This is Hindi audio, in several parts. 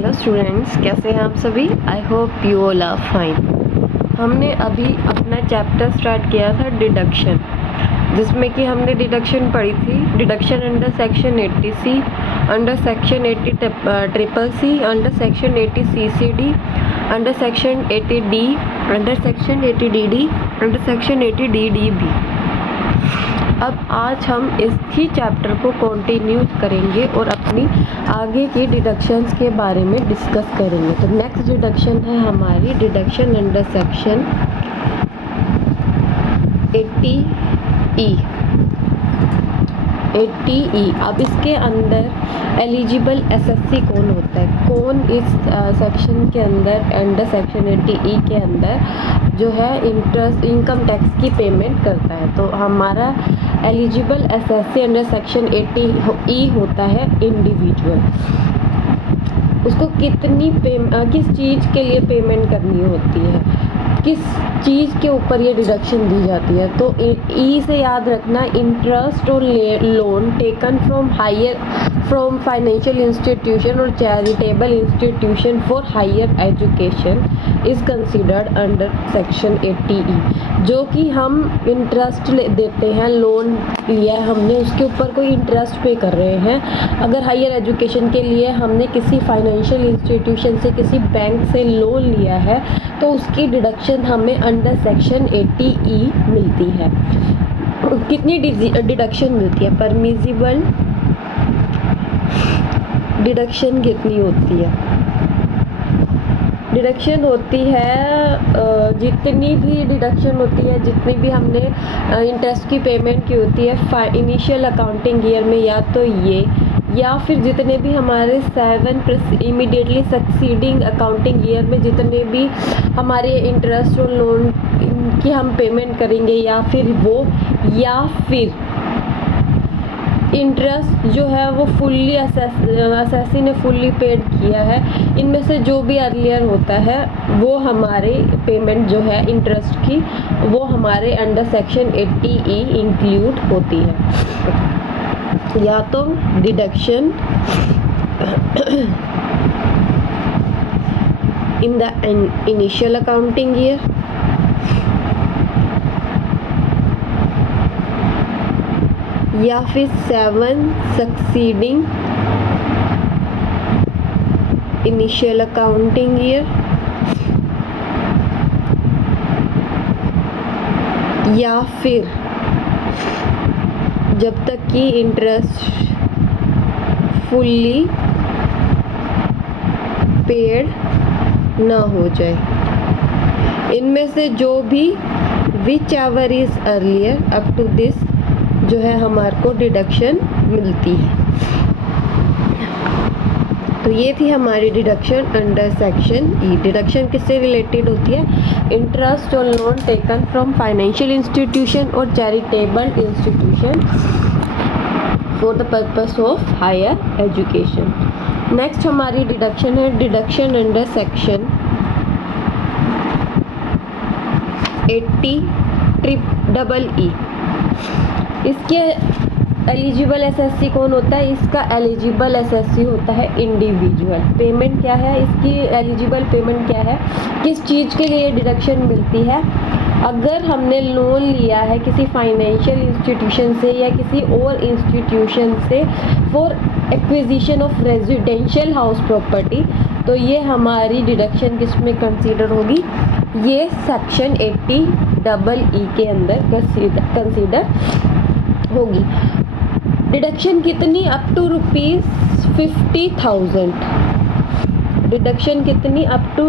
हेलो स्टूडेंट्स, कैसे हैं आप सभी। I hope you all are fine. हमने अभी अपना चैप्टर स्टार्ट किया था डिडक्शन, जिसमें कि हमने डिडक्शन पढ़ी थी। Deduction under section 80C, under section 80 triple C, under section 80 CCD, under section 80D, under section 80DD, under section 80DDB। अब आज हम इस ही चैप्टर को कंटिन्यू करेंगे और अपनी आगे की डिडक्शंस के बारे में डिस्कस करेंगे। तो नेक्स्ट डिडक्शन है हमारी डिडक्शन अंडर सेक्शन 80E। अब इसके अंदर एलिजिबल एसएससी कौन होता है, कौन इस सेक्शन के अंडर सेक्शन 80E के अंदर जो है इनकम टैक्स की पेमेंट करता है। तो हमारा eligible SSC under section 80E होता है इंडिविजुअल। उसको किस चीज़ के लिए पेमेंट करनी होती है, किस चीज़ के ऊपर ये डिडक्शन दी जाती है। तो ई से याद रखना, इंटरेस्ट और loan taken from financial institution और charitable institution for higher education is considered under section 80E। जो कि हम इंटरेस्ट देते हैं, लोन लिया है हमने, उसके ऊपर कोई इंटरेस्ट पे कर रहे हैं। अगर हायर एजुकेशन के लिए हमने किसी फाइनेंशियल इंस्टीट्यूशन से, किसी बैंक से लोन लिया है, तो उसकी डिडक्शन हमें अंडर सेक्शन 80E मिलती है। कितनी डिडक्शन मिलती है, परमिसिबल डिडक्शन कितनी होती है। डिडक्शन होती है जितनी भी डिडक्शन होती है, जितनी भी हमने इंटरेस्ट की पेमेंट की होती है इनिशियल अकाउंटिंग ईयर में, या तो ये या फिर जितने भी हमारे 7 इमीडिएटली सक्सीडिंग अकाउंटिंग ईयर में जितने भी हमारे इंटरेस्ट और लोन की हम पेमेंट करेंगे, या फिर इंटरेस्ट जो है वो फुल्ली असेसी ने फुल्ली पेड किया है। इनमें से जो भी अर्लियर होता है वो हमारे पेमेंट जो है इंटरेस्ट की, वो हमारे अंडर सेक्शन 80E इंक्लूड होती है। या तो deduction in the initial accounting year, या फिर 7 सक्सीडिंग इनिशियल अकाउंटिंग ईयर, या फिर जब तक कि इंटरेस्ट फुल्ली पेड ना हो जाए। इनमें से जो भी whichever is earlier up to this जो है हमारे को डिडक्शन मिलती है। तो ये थी हमारी deduction under section E। Deduction किससे रिलेटेड होती है, इंटरेस्ट और loan taken from financial institution और charitable institution for the purpose of higher education. Next हमारी डिडक्शन है डिडक्शन अंडर सेक्शन 80EEE। इसके एलिजिबल एसएससी कौन होता है, इसका एलिजिबल एसएससी होता है इंडिविजुअल। पेमेंट क्या है इसकी, एलिजिबल पेमेंट क्या है, किस चीज़ के लिए डिडक्शन मिलती है। अगर हमने लोन लिया है किसी फाइनेंशियल इंस्टीट्यूशन से या किसी और इंस्टीट्यूशन से for acquisition of residential house property, तो ये हमारी डिडक्शन किस में कंसीडर होगी, ये सेक्शन 80EE के अंदर कंसीडर होगी। डिडक्शन कितनी, अप टू ₹50,000। डिडक्शन कितनी, up to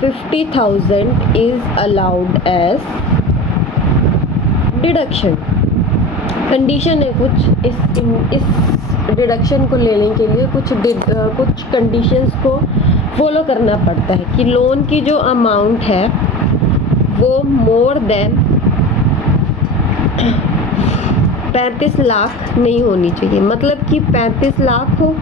₹50,000 is allowed as deduction. Condition है कुछ इस डिडक्शन को लेने के लिए, कुछ कंडीशंस को फॉलो करना पड़ता है कि लोन की जो अमाउंट है वो मोर देन 35 लाख नहीं होनी चाहिए। मतलब कि 35 लाख हो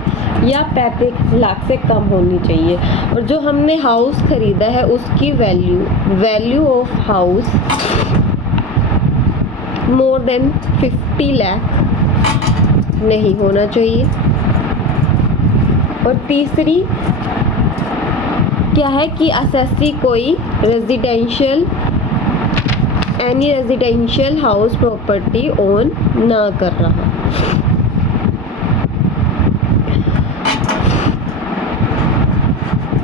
या 35 लाख से कम होनी चाहिए। और जो हमने हाउस खरीदा है उसकी value of house more than 50 lakh नहीं होना चाहिए। और तीसरी क्या है कि असेसी कोई residential any residential house property own ना कर रहा।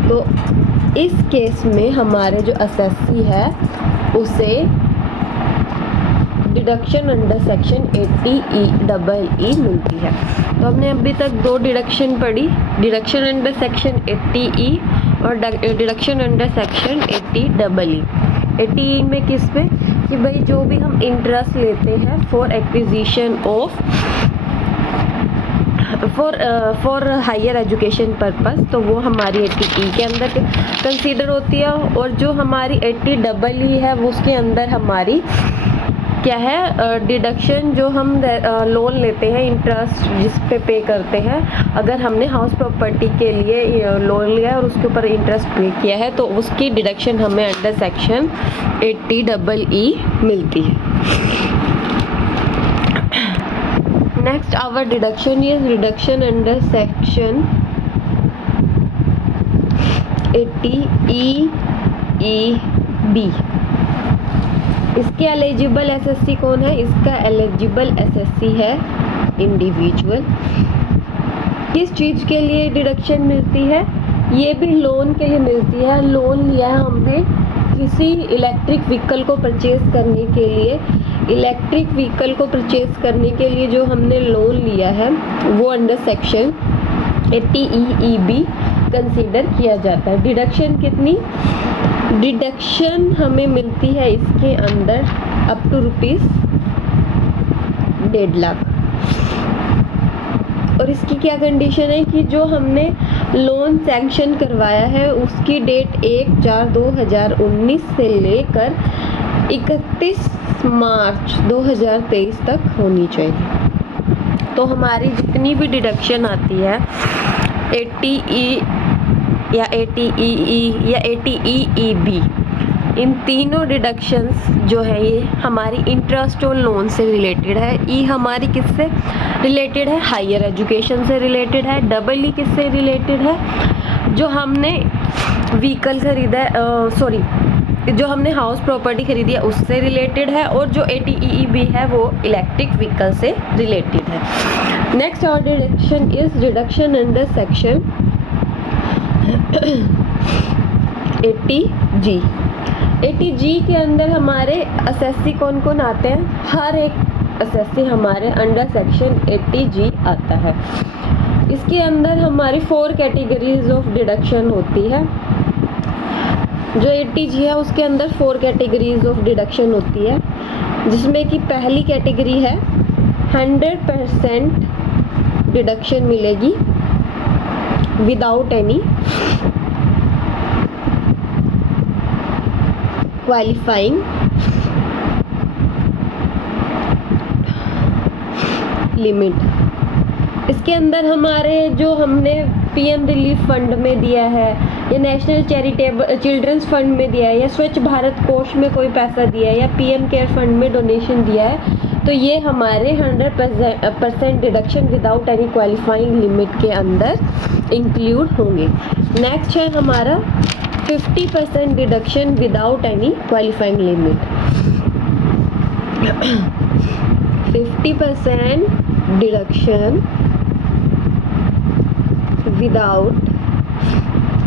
तो इस केस में हमारे जो असेसी है उसे डिडक्शन अंडर सेक्शन 80E मिलती है। तो हमने अभी तक दो डिडक्शन पढ़ी, डिडक्शन अंडर सेक्शन 80E और deduction under section 80E। 80E में किस पे कि भाई जो भी हम इंटरेस्ट लेते हैं for acquisition of for higher education purpose, तो वो हमारी 80E के अंदर कंसीडर होती है। और जो हमारी 80E है वो उसके अंदर हमारी क्या है डिडक्शन, जो हम लोन लेते हैं इंटरेस्ट जिस पे करते हैं, अगर हमने हाउस प्रॉपर्टी के लिए लोन लिया है और उसके ऊपर इंटरेस्ट पे किया है तो उसकी डिडक्शन हमें अंडर सेक्शन 80E मिलती है। Next our deduction is reduction under section 80EB। इसके एलिजिबल एसएससी कौन है? इसका एलिजिबल एसएससी है इंडिविजुअल। किस चीज़ के लिए डिडक्शन मिलती है? ये भी लोन के लिए मिलती है। लोन लिया है हमने किसी इलेक्ट्रिक व्हीकल को परचेज करने के लिए। इलेक्ट्रिक व्हीकल को परचेज करने के लिए जो हमने लोन लिया है वो अंडर सेक्शन 80EB कंसीडर किया जाता है। डिडक्शन कितनी? डिडक्शन हमें मिलती है इसके अंदर अप टू ₹1.5 लाख। और इसकी क्या कंडीशन है कि जो हमने लोन सैंक्शन करवाया है उसकी डेट 1/4/2019 से लेकर 31 मार्च 2023 तक होनी चाहिए। तो हमारी जितनी भी डिडक्शन आती है 80E या 80EE या 80EB, इन तीनों डिडक्शंस जो है ये हमारी इंटरेस्ट और लोन से रिलेटेड है। ई हमारी किससे रिलेटेड है? हायर एजुकेशन से रिलेटेड है। डबल ई किससे रिलेटेड है? जो हमने व्हीकल खरीदा है, जो हमने हाउस प्रॉपर्टी खरीदी है उससे रिलेटेड है। और जो 80EB है वो इलेक्ट्रिक व्हीकल से रिलेटेड है। नेक्स्ट और deduction is deduction under section 80G। 80G के अंदर हमारे असेसी कौन कौन आते हैं? हर एक असेसी हमारे अंडर सेक्शन 80G आता है। इसके अंदर हमारी 4 कैटेगरीज ऑफ डिडक्शन होती है। जो 80G है उसके अंदर 4 कैटेगरीज ऑफ डिडक्शन होती है, जिसमें कि पहली कैटेगरी है 100% डिडक्शन मिलेगी विदाउट एनी क्वालिफाइंग लिमिट। इसके अंदर हमारे जो हमने पीएम रिलीफ फंड में दिया है या नेशनल चैरिटेबल चिल्ड्रंस फंड में दिया है या स्वच्छ भारत कोष में कोई पैसा दिया है या पीएम केयर फंड में डोनेशन दिया है, तो ये हमारे 100% deduction without any qualifying limit के अंदर इंक्लूड होंगे। नेक्स्ट है हमारा 50% deduction without any qualifying limit. 50% deduction without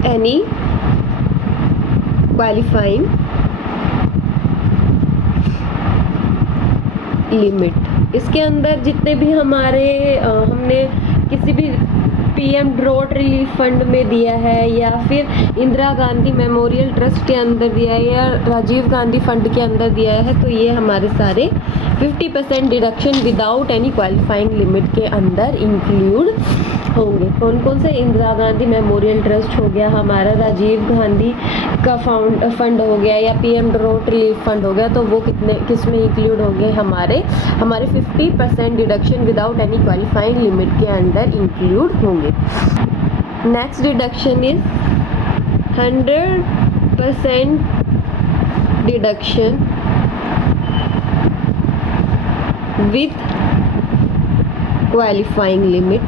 any qualifying limit. इसके अंदर जितने भी हमारे हमने किसी भी पीएम ड्रॉट रिलीफ फंड में दिया है या फिर इंदिरा गांधी मेमोरियल ट्रस्ट के अंदर दिया है या राजीव गांधी फंड के अंदर दिया है, तो ये हमारे सारे 50% deduction without any qualifying limit के अंदर इंक्लूड होंगे। कौन कौन से? इंदिरा गांधी मेमोरियल ट्रस्ट हो गया हमारा, राजीव गांधी का फंड हो गया या पीएम ड्रॉट रिलीफ फंड हो गया, तो वो किस में इंक्लूड होंगे? हमारे 50% deduction without any qualifying limit के अंदर इंक्लूड होंगे। Next deduction is 100% deduction with qualifying limit.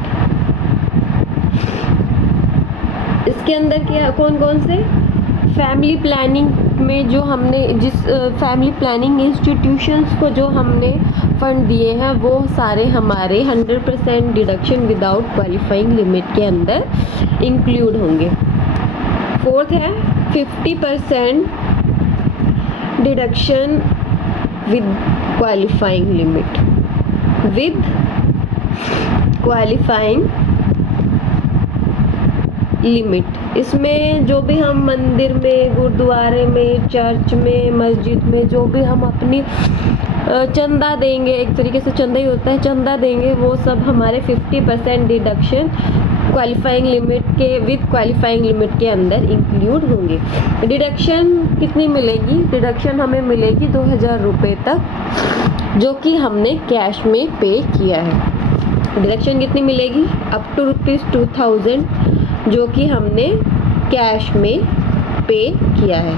इसके अंदर क्या कौन कौन से फैमिली प्लानिंग में जो हमने जिस फैमिली प्लानिंग इंस्टीट्यूशंस को जो हमने फ़ंड दिए हैं वो सारे हमारे 100% डिडक्शन विदाउट क्वालिफाइंग लिमिट के अंदर इंक्लूड होंगे। फोर्थ है 50% deduction with qualifying limit. With qualifying limit, इसमें जो भी हम मंदिर में, गुरुद्वारे में, चर्च में, मस्जिद में जो भी हम अपनी चंदा देंगे, एक तरीके से चंदा ही होता है, चंदा देंगे, वो सब हमारे 50% डिडक्शन क्वालिफाइंग लिमिट के विद क्वालिफाइंग लिमिट के अंदर इंक्लूड होंगे। डिडक्शन कितनी मिलेगी? डिडक्शन हमें मिलेगी 2000 रुपये तक, जो कि हमने कैश में पे किया है। डिडक्शन कितनी मिलेगी? अप टू ₹2000, जो कि हमने कैश में पे किया है,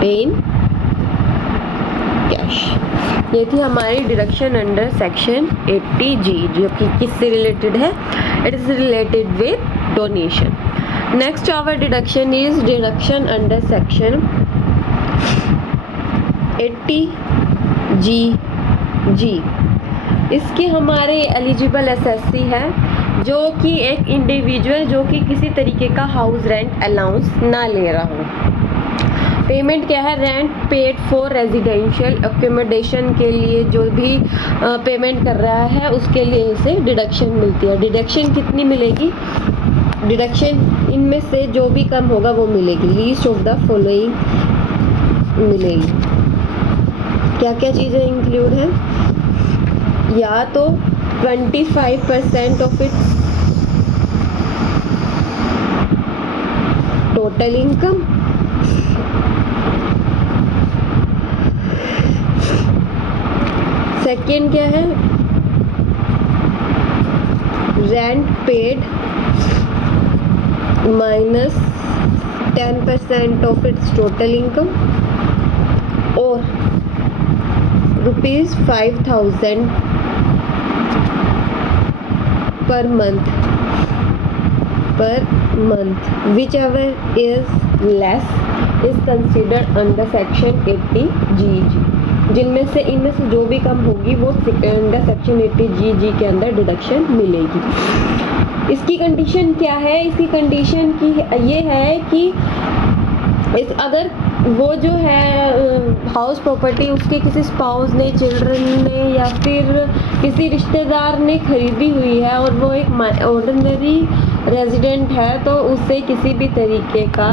पे इन कैश। ये थी हमारी डिडक्शन अंडर सेक्शन 80G, जो कि किससे रिलेटेड है? It is related with donation. Next our deduction is deduction under section 80G। इसके हमारे एलिजिबल एसएससी है जो कि एक इंडिविजुअल जो कि किसी तरीके का हाउस रेंट अलाउंस ना ले रहा हो। पेमेंट क्या है? Rent paid for residential accommodation के लिए जो भी पेमेंट कर रहा है उसके लिए इसे डिडक्शन मिलती है। डिडक्शन कितनी मिलेगी? डिडक्शन इनमें से जो भी कम होगा वो मिलेगी। लीस्ट ऑफ द फॉलोइंग मिलेगी। क्या क्या चीज़ें इंक्लूड हैं? या तो 25% of it total income, second क्या है? Rent paid minus 10% of its total income, और ₹5000 per month whichever is less is considered under section 80G। जिनमें से इनमें से जो भी कम होगी वो अंडर सेक्शन 80G के अंदर डिडक्शन मिलेगी। इसकी कंडीशन क्या है? इसकी कंडीशन की ये है कि अगर वो जो है हाउस प्रॉपर्टी उसके किसी स्पाउस ने, चिल्ड्रन ने या फिर किसी रिश्तेदार ने खरीदी हुई है और वो एक ऑर्डिनरी रेजिडेंट है, तो उससे किसी भी तरीके का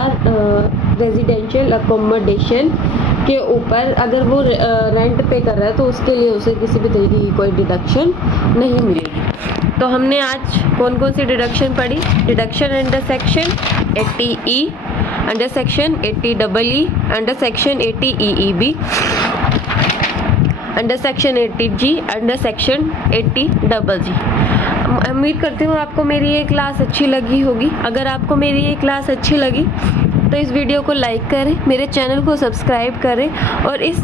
रेजिडेंशियल अकोमोडेशन के ऊपर अगर वो रेंट पे कर रहा है तो उसके लिए उसे किसी भी तरीके की कोई डिडक्शन नहीं मिलेगी। तो हमने आज कौन कौन सी डिडक्शन पढ़ी? Deduction under section 80E, under section 80EE, under section 80EEB, under section 80G, under section 80GG। उम्मीद करती हूँ आपको मेरी ये क्लास अच्छी लगी होगी। अगर आपको मेरी ये क्लास अच्छी लगी तो इस वीडियो को लाइक करें, मेरे चैनल को सब्सक्राइब करें और इस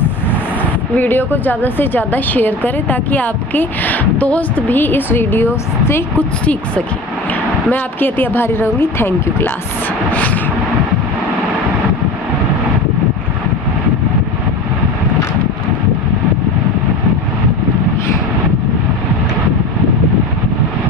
वीडियो को ज़्यादा से ज़्यादा शेयर करें ताकि आपके दोस्त भी इस वीडियो से कुछ सीख सकें। मैं आपकी अति आभारी रहूँगी। Thank you class.